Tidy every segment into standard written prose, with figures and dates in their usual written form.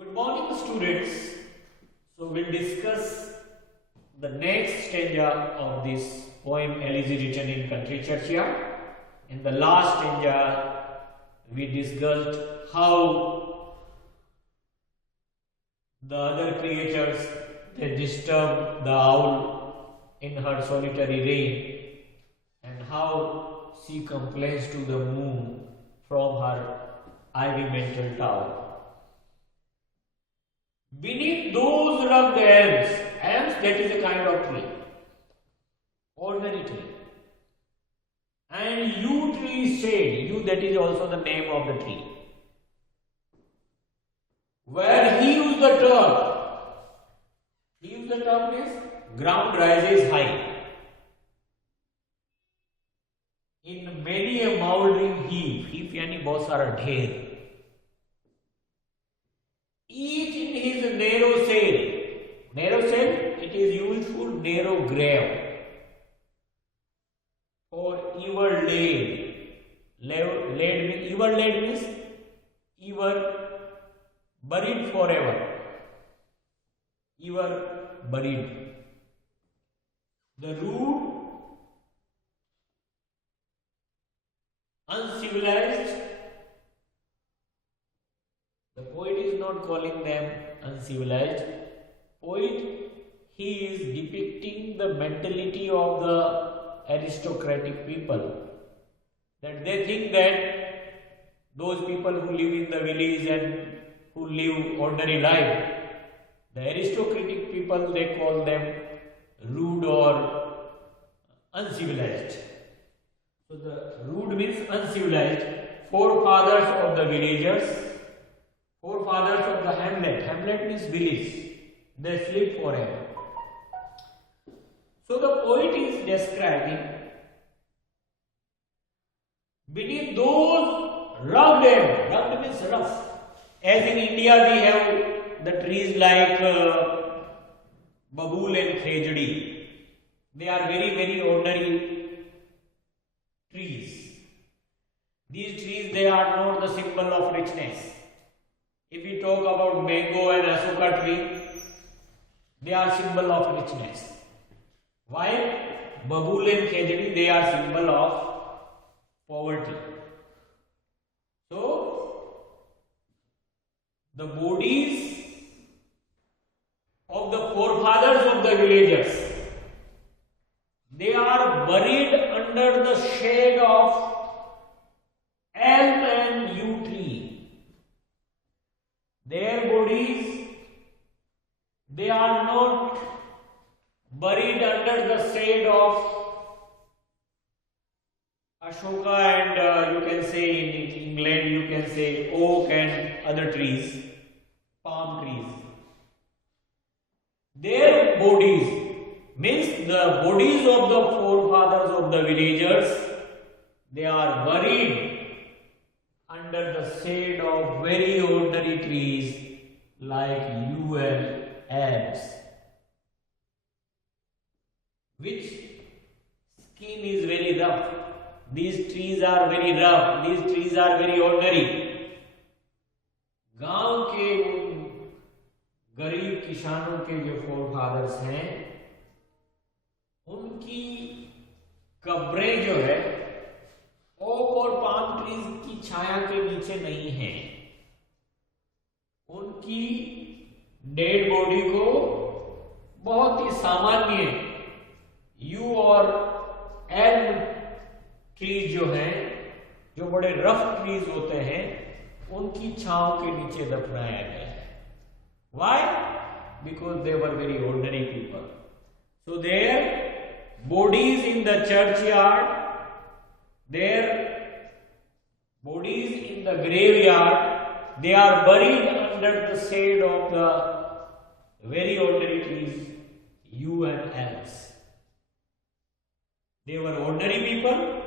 Good morning, students. So we'll discuss the next stanza of this poem Elegy written in country churchyard. In the last stanza, we discussed how the other creatures they disturb the owl in her solitary reign, and how she complains to the moon from her ivy mantled tower. Beneath those rugged elms that is a kind of tree, ordinary tree, and yew tree shade, yew that is also the name of the tree, where heaves the turf means ground rises high, in many a mouldering heap यानी बहुत सारा ढेर, each in his narrow cell, it is used for narrow grave, or ever laid means ever buried forever, ever buried. The rude, uncivilized, the poet is not calling them uncivilized. Poet, he is depicting the mentality of the aristocratic people, that they think that those people who live in the village and who live ordinary life, the aristocratic people, they call them rude or uncivilized. So the rude means uncivilized. Forefathers of the villagers, forefathers of the hamlet. Hamlet means village. They sleep forever. So the poet is describing beneath those rugged elms. Rugged means rough. As in India we have the trees like babool and khejdi. They are very, very ordinary trees. These trees, they are not the symbol of richness. If we talk about mango and asuka tree, they are symbol of richness. While babool and khejdi, they are symbol of poverty. So, the bodies of the forefathers of the villagers, they are buried under the shade of elm and yew tree. Their bodies, they are not buried under the shade of Ashoka and you can say in England, you can say oak and other trees, palm trees. Their bodies means the bodies of the forefathers of the villagers, they are buried under the shade of very ordinary trees like yew and elms, which skin is very rough. These trees are very rough, these trees are very ordinary. गांव के गरीब किसानों के जो forefathers हैं, उनकी कब्रें जो है ओक और पाम ट्रीज की छाया के नीचे नहीं है. उनकी डेड बॉडी को बहुत ही सामान्य यू और एल्म ट्रीज जो हैं, जो बड़े रफ ट्रीज होते हैं, उनकी छांव के नीचे दफनाया गया है. Why? Because they were very ordinary people. So their bodies in the churchyard, their bodies in the graveyard, they are buried under the shade of the very ordinary trees, yew and elms. They were ordinary people,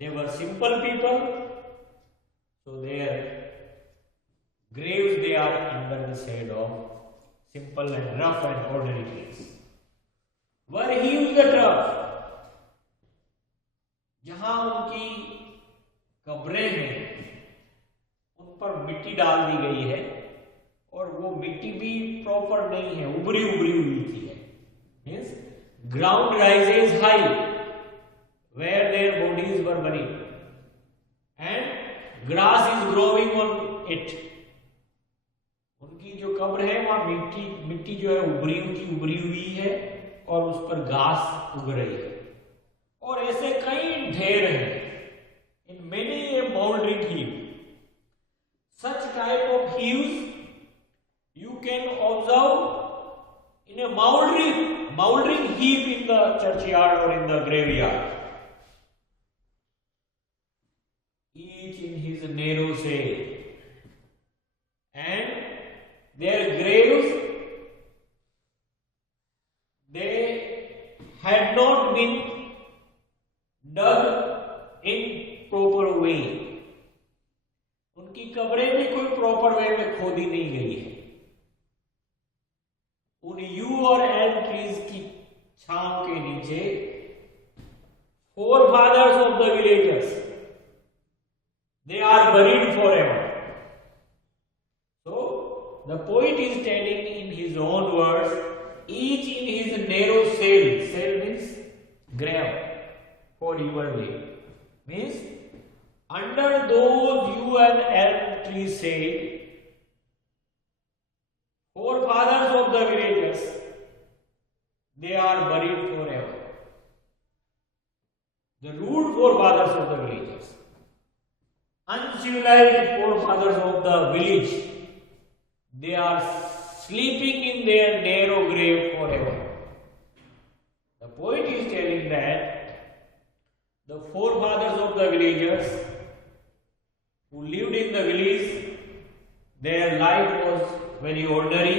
they were simple people, so their graves, they are under the shade of simple and rough and ordinary trees. Where heaves the turf, जहां उनकी कब्रें हैं उन पर मिट्टी डाल दी गई है और वो मिट्टी भी प्रॉपर नहीं है, उभरी उभरी हुई थी है. Means ground rises high where there bodies were buried and grass is growing on it. उनकी जो कब्र है वहां मिट्टी जो है उभरी हुई है और उस पर घास उग रही है. और ऐसे कई ढेर हैं. In many A moldering heap. Such type of heaps you can observe in a moldering heap in the churchyard or in the graveyard. Each in his narrow cell, and their graves, they had not been dug in proper way. उनकी कब्रें भी कोई proper way में खोदी नहीं गई है. उन you और एल्म ट्रीज की छांव के नीचे forefathers of the villagers, they are buried forever. So the poet is telling in his own words, each in his narrow cell. Cell means grave for evil day. Means under those yew and elm trees shade, forefathers of the villagers, they are buried forever. The rude forefathers of the villagers, uncivilized forefathers of the village, they are sleeping in their narrow grave forever. The poet is telling that the forefathers of the villagers who lived in the village, their life was very ordinary,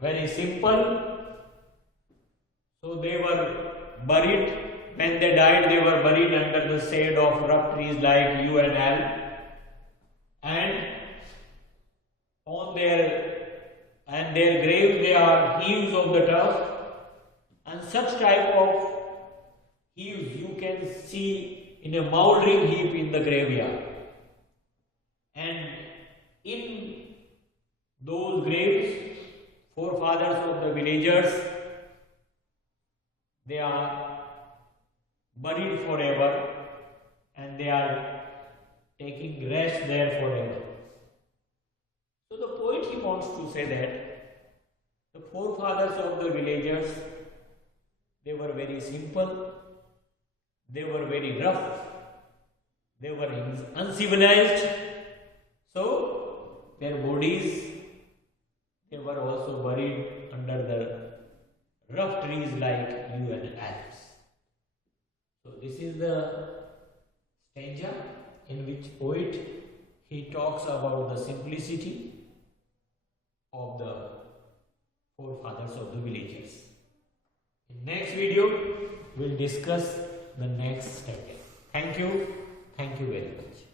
very simple. So they were buried. When they died, they were buried under the shade of rough trees like yew and elm. And on their graves they are heaps of the turf. And such type of heaps you can see in a moldering heap in the graveyard. And in those graves, forefathers of the villagers, they are buried forever and they are taking rest there forever. So the poet, he wants to say that the forefathers of the villagers, they were very simple, they were very rough, they were uncivilized. So their bodies, they were also buried under the rough trees like yew and elms. So this is the stanza in which poet, he talks about the simplicity of the forefathers of the villagers. In next video, we'll discuss the next stanza. Thank you very much.